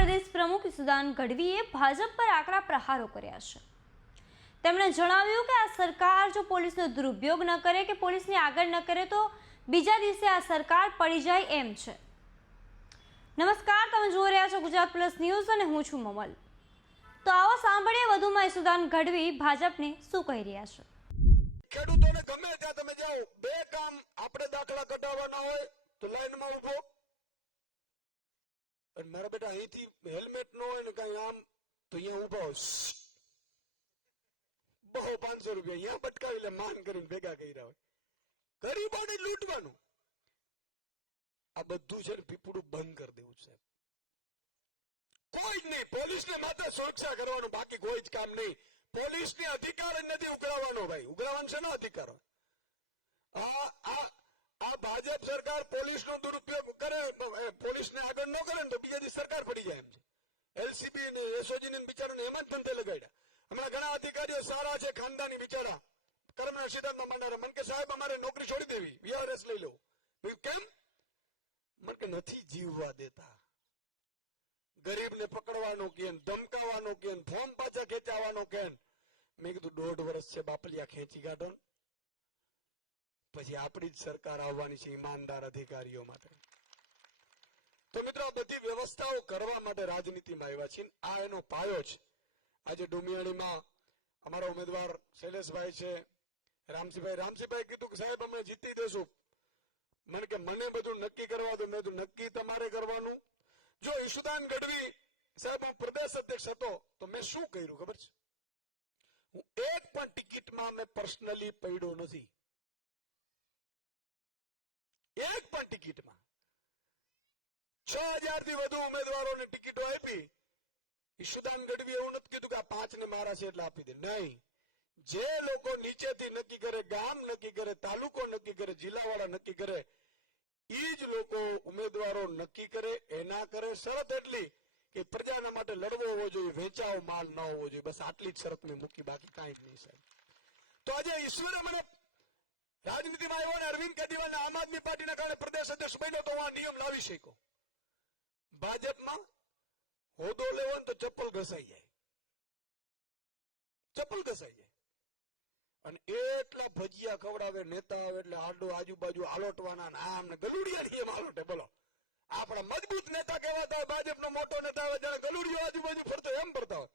પ્રદેશ પ્રમુખ ઈસુદાન ગઢવીએ ભાજપ પર આકરા પ્રહારો કર્યા છે। તેમણે જણાવ્યું કે આ સરકાર જો પોલીસનો દુરુપયોગ ન કરે કે પોલીસની આગળ ન કરે તો બીજા દિવસે આ સરકાર પડી જાય એમ છે। નમસ્કાર, તમે જોઈ રહ્યા છો ગુજરાત પ્લસ ન્યૂઝ અને હું છું મમલ। તો આવો સાંભળીએ વધુમાં ઈસુદાન ગઢવી ભાજપને શું કહી રહ્યા છે। ખેડૂતોને ગમે ત્યાં તમે જાઓ, બે કામ આપણે દાખલા કઢાવવાના હોય તો લાઈનમાં ઉભો, અને મારા બેટા અહીંથી હેલ્મેટ ન હોય ને કઈ આમ તો અહીંયા ઉભો, બહુ 500 રૂપિયા અહીંયા બટકાવી લે, માન કરીને ભેગા કર્યા હોય, ગરીબોને લૂંટવાનું। આ બધું છે ને પીપળું બંધ કરી દેવું છે। કોઈ જ નહીં, પોલીસને માત્ર સુરક્ષા કરવાનું, બાકી કોઈ જ કામ નહીં। પોલીસને અધિકાર જ નથી ઉઘરાવવાનો, ભાઈ ઉઘરાવવાનો છે ને અધિકાર। આ ભાજપ સરકાર પોલીસનો દુરુપયોગ કરે, પોલીસને આગળ ન કરે ને તો બીજી સરકાર પડી જાય એમ છે। એલસીબી ને એસઓજી ને બિચારાને એમ જ ધંધે લગાડ્યા। હમણાં ઘણા અધિકારીઓ સારા છે, ખાનદાની બિચારા કર્મના સિદ્ધાંતમાં માનનારા, મને કે સાહેબ અમારે નોકરી છોડી દેવી, વીઆરએસ લઈ લો। કેમ? મને કે નથી જીવવા દેતા, ગરીબને પકડવાનો કે ધમકાવાનો કે ફોર્મ પાછા ખેંચાવાનો કે। મેં કીધું 1.5 વર્ષ છે બાપલિયા, ખેંચી કાઢો, પછી આપણી જ સરકાર આવવાની છે ઈમાનદાર અધિકારીઓ માટે। તો મિત્રો, આ બધી વ્યવસ્થાઓ કરવા માટે રાજનીતિમાં આવ્યા છે, આ એનો પાયો છે। આજે ડુમિયાણીમાં અમારા ઉમેદવાર શૈલેષભાઈ છે, રામસિંહભાઈ કીધું કે સાહેબ અમે જીતી દેશું। મને કે મને બધું નક્કી કરવા દો। મેં કીધું નક્કી તમારે કરવાનું। જો ઈસુદાન ગઢવી સાહેબ હું પ્રદેશ અધ્યક્ષ હતો તો મેં શું કર્યું ખબર છે? હું એક પણ ટિકિટમાં મેં પર્સનલી પડ્યો નથી, એક પણ ટિકિટમાં। 6000 થી વધુ ઉમેદવારોને ટિકિટો આપી। ઈસુદાન ગઢવી એવું નથી કીધું કે આ 5 ને મારા છે એટલે આપી દે, નહીં। જે લોકો નીચેથી નક્કી કરે, ગામ નક્કી કરે, તાલુકો નક્કી કરે, જિલ્લાવાળા નક્કી કરે, એ જ લોકો ઉમેદવારો નક્કી કરે, એના કરે। શરત એટલી કે પ્રજાના માટે લડવો હોવો જોઈએ, વેચાવ માલ ન હોવો જોઈએ, બસ આટલી જ શરત મેં મૂકી, બાકી કાંઈ જ નહીં સાહેબ। તો આજે ઈશ્વરે મને રાજનીતિમાં આવ્યો ને અરવિંદ કેજરીવાલ આમ આદમી પાર્ટીના કારણે પ્રદેશ અધ્યક્ષ બન્યો તો હું આ નિયમ લાવી શક્યો। ભાજપમાં હોદ્દો લેવો ને તો ચપ્પલ ઘસાઈ જાય, ચપ્પલ ઘસાઈ જાય, અને એટલા ભજીયા ખવડાવે નેતા આવે એટલે આડો આજુબાજુ આલોટવાના, આમ ને ગલુડિયા ની એમ આલોટે। બોલો, આપણા મજબૂત નેતા કહેવાતા હોય, ભાજપનો મોટો નેતા હોય, જયારે ગલુડિયો આજુબાજુ ફરતો એમ ફરતા હોય।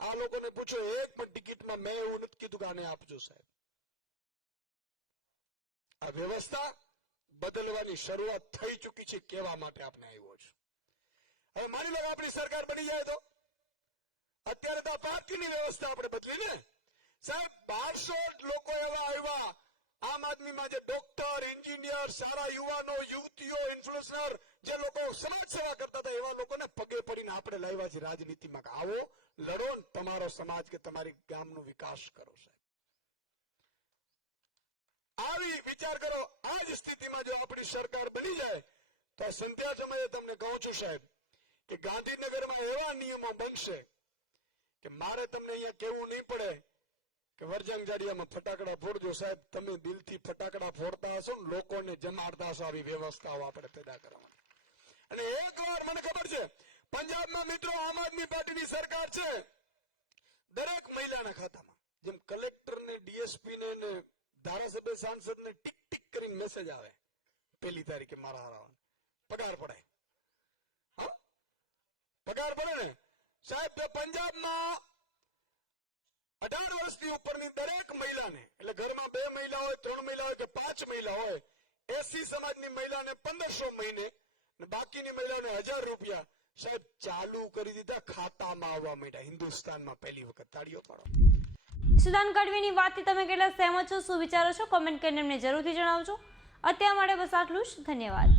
આ લોકોને પૂછો, એક પણ ટિકિટમાં મેં એવું નથી કીધું કે આને આપજો સાહેબ। આ વ્યવસ્થા બદલવાની શરૂઆત થઈ ચૂકી છે, કહેવા માટે આપણે આવ્યો છું। હવે માની લો આપણી સરકાર બની જાય તો અત્યારે તો પાર્ટીની વ્યવસ્થા આપણે બદલી ને સાહેબ। 1200 લોકો એવા આવ્યા આમ આદમીમાં, જે ડોક્ટર, એન્જિનિયર, સારા યુવાનો, યુવતીઓ, ઇન્ફ્લુએન્સર, જે લોકો સમાજ સેવા કરતા હતા, એવા લોકોને પગે પડીને આપણે લાવ્યા છીએ રાજનીતિમાં કે આવો લડો, તમારો સમાજ કે તમારી ગામનો વિકાસ કરો સાહેબ। આવી વિચાર કરો, આ જ સ્થિતિમાં જો આપણી સરકાર બની જાય તો આ સંધ્યા સમયે તમને કહું છું સાહેબ કે ગાંધીનગરમાં એવા નિયમો બનશે કે મારે તમને અહીંયા કહેવું નહીં પડે કે વરજંગ જાડિયામાં ફટાકડા ફોડજો સાહેબ। તમે દિલથી ફટાકડા ફોડતા હશો ને લોકોને જમાડતા હશો। આવી વ્યવસ્થાઓ આપણે પેદા કરવાની। અને એક વાર મને ખબર છે, પંજાબમાં મિત્રો આમ આદમી પાર્ટીની સરકાર છે, દરેક મહિલાના ખાતામાં જેમ કલેક્ટર ને ડીએસપી ને ધારાસભ્ય સાંસદ ને ટીક ટીક કરીને મેસેજ આવે, 1 તારીખે મારા હારાઓને પગાર પડે, હા પગાર પડે ને સાહેબ। તો પંજાબમાં 18 વર્ષથી ઉપરની દરેક મહિલાને, એટલે ઘરમાં 2 મહિલા હોય, 3 મહિલા હોય કે 5 મહિલા હોય, એસસી સમાજની મહિલાને 1500 મહિને ને બાકીની મહિલાને 1000 રૂપિયા સાહેબ ચાલુ કરી દીધા, ખાતામાં આવવા માંડ્યા હિન્દુસ્તાનમાં પહેલી વખત। તાળીઓ પાડો। ઈસુદાન ગઢવીની વાતથી તમે કેટલા સહેમત છો, શું વિચારો છો, કોમેન્ટ કરીને અમને જરૂરથી જણાવજો। અત્યાર માટે બસ આટલું જ, ધન્યવાદ।